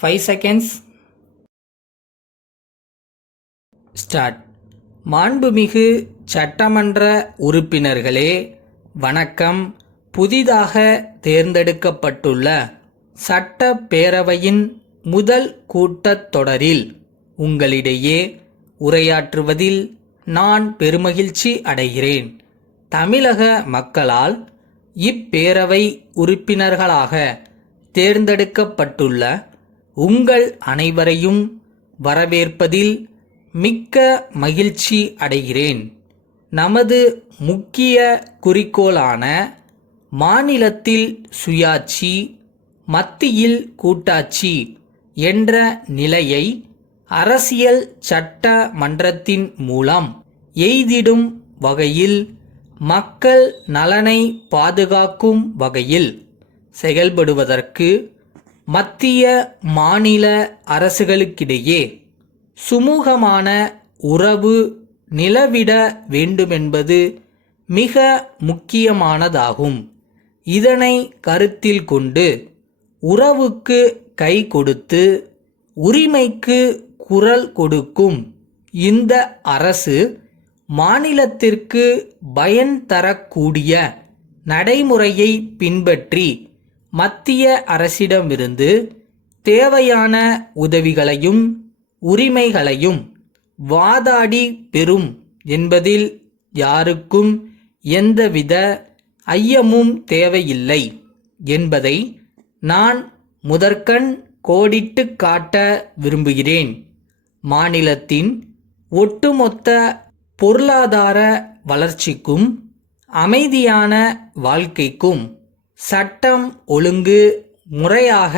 5 seconds. Start. மாண்புமிகு சட்டமன்ற உறுப்பினர்களே, வணக்கம். புதிதாக தேர்ந்தெடுக்கப்பட்டுள்ள சட்டப்பேரவையின் முதல் கூட்டத்தொடரில் உங்களிடையே உரையாற்றுவதில் நான் பெருமகிழ்ச்சி அடைகிறேன். தமிழக மக்களால் இப்பேரவை உறுப்பினர்களாக தேர்ந்தெடுக்கப்பட்டுள்ள உங்கள் அனைவரையும் வரவேற்பதில் மிக்க மகிழ்ச்சி அடைகிறேன். நமது முக்கிய குறிக்கோளான மாநிலத்தில் சுயாட்சி, மத்தியில் கூட்டாட்சி என்ற நிலையை அரசியல் சட்ட மன்றத்தின் மூலம் எய்திடும் வகையில், மக்கள் நலனை பாதுகாக்கும் வகையில் செயல்படுவதற்கு மத்திய மாநில அரசுகளுக்கிடையே சுமூகமான உறவு நிலவிட வேண்டுமென்பது மிக முக்கியமானதாகும். இதனை கருத்தில் கொண்டு உறவுக்கு கை கொடுத்து உரிமைக்கு குரல் கொடுக்கும் இந்த அரசு மாநிலத்திற்கு பயன் தரக்கூடிய நடைமுறையை பின்பற்றி மத்திய அரசிடமிருந்து தேவையான உதவிகளையும் உரிமைகளையும் வாதாடி பெறும் என்பதில் யாருக்கும் எந்தவித ஐயமும் தேவையில்லை என்பதை நான் முதற்கண் கோடிட்டு காட்ட விரும்புகிறேன். மாநிலத்தின் ஒட்டுமொத்த பொருளாதார வளர்ச்சிக்கும் அமைதியான வாழ்க்கைக்கும் சட்டம் ஒழுங்கு முறையாக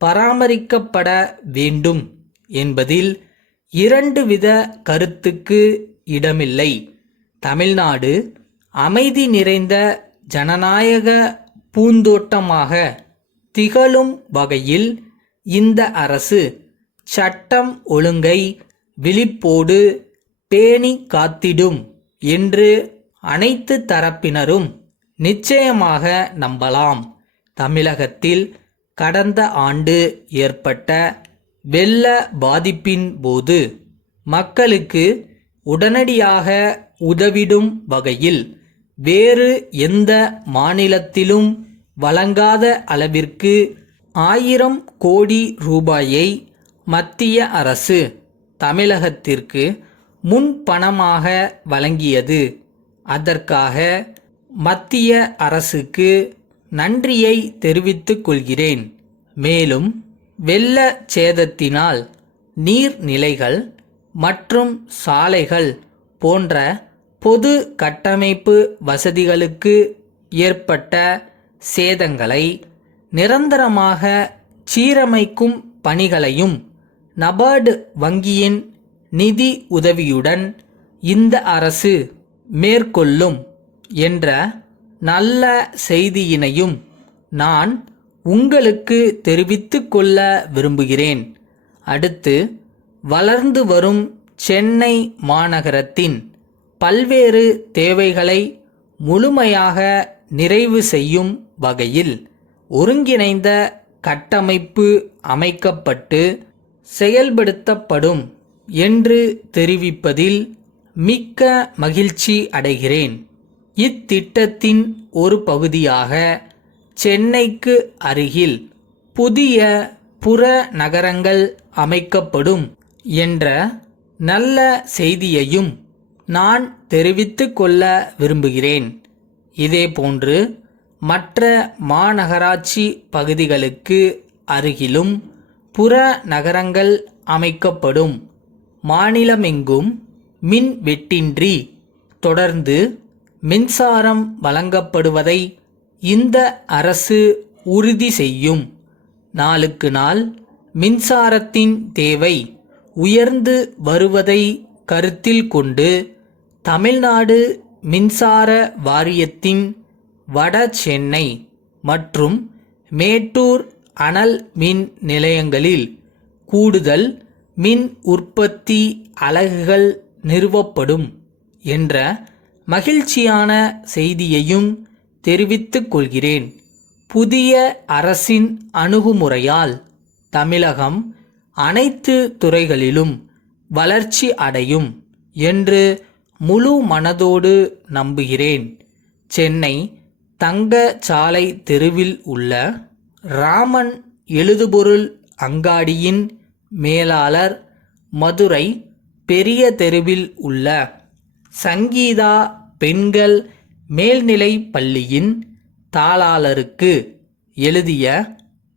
பராமரிக்கப்பட வேண்டும் என்பதில் இரண்டு வித கருத்துக்கு இடமில்லை. தமிழ்நாடு அமைதி நிறைந்த ஜனநாயக பூந்தோட்டமாக திகழும் வகையில் இந்த அரசு சட்டம் ஒழுங்கை விழிப்போடு பேணி காத்திடும் என்று அனைத்து தரப்பினரும் நிச்சயமாக நம்பலாம். தமிழகத்தில் கடந்த ஆண்டு ஏற்பட்ட வெள்ள பாதிப்பின் போது மக்களுக்கு உடனடியாக உதவிடும் வகையில் வேறு எந்த மாநிலத்திலும் வழங்காத அளவிற்கு 1000 கோடி ரூபாயை மத்திய அரசு தமிழகத்திற்கு முன்பணமாக வழங்கியது. அதற்காக மத்திய அரசுக்கு நன்றியை தெரிவித்துக் கொள்கிறேன். மேலும் வெள்ள சேதத்தினால் நீர்நிலைகள் மற்றும் சாலைகள் போன்ற பொது கட்டமைப்பு வசதிகளுக்கு ஏற்பட்ட சேதங்களை நிரந்தரமாக சீரமைக்கும் பணிகளையும் நபார்டு வங்கியின் நிதி உதவியுடன் இந்த அரசு மேற்கொள்ளும் என்ற நல்ல செய்தியினையும் நான் உங்களுக்கு தெரிவித்துக் கொள்ள விரும்புகிறேன். அடுத்து, வளர்ந்து வரும் சென்னை மாநகரத்தின் பல்வேறு தேவைகளை முழுமையாக நிறைவு செய்யும் வகையில் ஒருங்கிணைந்த கட்டமைப்பு அமைக்கப்பட்டு செயல்படுத்தப்படும் என்று தெரிவிப்பதில் மிக்க மகிழ்ச்சி அடைகிறேன். இத்திட்டத்தின் ஒரு பகுதியாக சென்னைக்கு அருகில் புதிய புறநகரங்கள் அமைக்கப்படும் என்ற நல்ல செய்தியையும் நான் தெரிவித்துக் கொள்ள விரும்புகிறேன். இதேபோன்று மற்ற மாநகராட்சி பகுதிகளுக்கு அருகிலும் புறநகரங்கள் அமைக்கப்படும். மாநிலமெங்கும் மின் வெட்டின்றி தொடர்ந்து மின்சாரம் வழங்கப்படுவதை இந்த அரசு உறுதி செய்யும். நாளுக்கு நாள் மின்சாரத்தின் தேவை உயர்ந்து வருவதை கருத்தில் கொண்டு தமிழ்நாடு மின்சார வாரியத்தின் வட சென்னை மற்றும் மேட்டூர் அனல் மின் நிலையங்களில் கூடுதல் மின் உற்பத்தி அலகுகள் நிறுவப்படும் என்ற மகிழ்ச்சியான செய்தியையும் தெரிவித்துக் கொள்கிறேன். புதிய அரசின் அணுகுமுறையால் தமிழகம் அனைத்து துறைகளிலும் வளர்ச்சி அடையும் என்று முழு மனதோடு நம்புகிறேன். சென்னை தங்க சாலை தெருவில் உள்ள ராமன் எழுதுபொருள் அங்காடியின் மேலாளர், மதுரை பெரிய தெருவில் உள்ள சங்கீதா பெண்கள் மேல்நிலை பள்ளியின் தாளாளருக்கு எழுதிய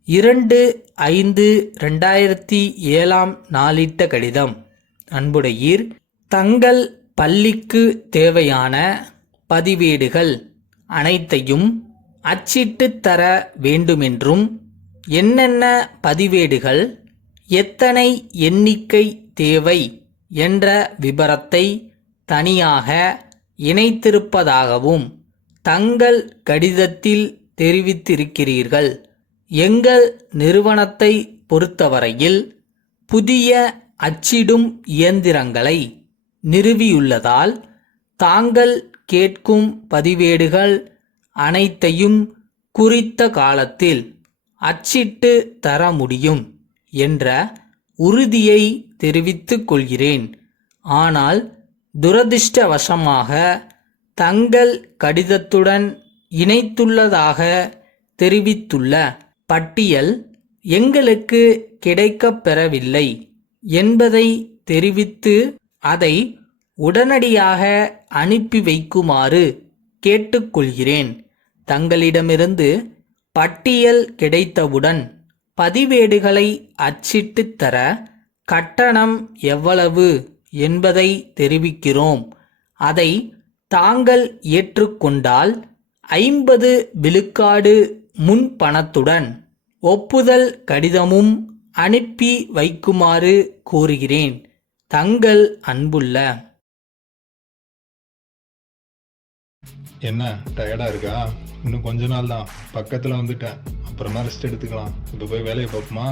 2/5/2007 நாளிட்ட கடிதம். அன்புடையீர், தங்கள் பள்ளிக்கு தேவையான பதிவேடுகள் அனைத்தையும் அச்சிட்டு தர வேண்டுமென்றும், என்னென்ன பதிவேடுகள், எத்தனை எண்ணிக்கை தேவை என்ற விபரத்தை தனியாக இணைத்திருப்பதாகவும் தங்கள் கடிதத்தில் தெரிவித்திருக்கிறீர்கள். எங்கள் நிறுவனத்தை பொறுத்தவரையில் புதிய அச்சிடும் இயந்திரங்களை நிறுவியுள்ளதால் தாங்கள் கேட்கும் பதிவேடுகள் அனைத்தையும் குறித்த காலத்தில் அச்சிட்டு தர முடியும் என்ற உறுதியை தெரிவித்துக் கொள்கிறேன். ஆனால் துரதிர்ஷ்டவசமாக தங்கள் கடிதத்துடன் இணைத்துள்ளதாக தெரிவித்துள்ள பட்டியல் எங்களுக்கு கிடைக்கப் பெறவில்லை என்பதை தெரிவித்து அதை உடனடியாக அனுப்பி வைக்குமாறு கேட்டுக்கொள்கிறேன். தங்களிடமிருந்து பட்டியல் கிடைத்தவுடன் பதிவேடுகளை அச்சிட்டு தர கட்டணம் எவ்வளவு என்பதை தெரிவிக்கிறோம். அதை தாங்கள் ஏற்றுக்கொண்டால் 50 விழுக்காடு முன் பணத்துடன் ஒப்புதல் கடிதமும் அனுப்பி வைக்குமாறு கோருகிறேன். தங்கள் அன்புள்ள. என்ன டயர்டா இருக்கா? இன்னும் கொஞ்ச நாள் தான், பக்கத்துல வந்துட்டேன். அப்புறமா ரெஸ்ட் எடுத்துக்கலாம். இப்போ போய் வேலையை பார்ப்போமா?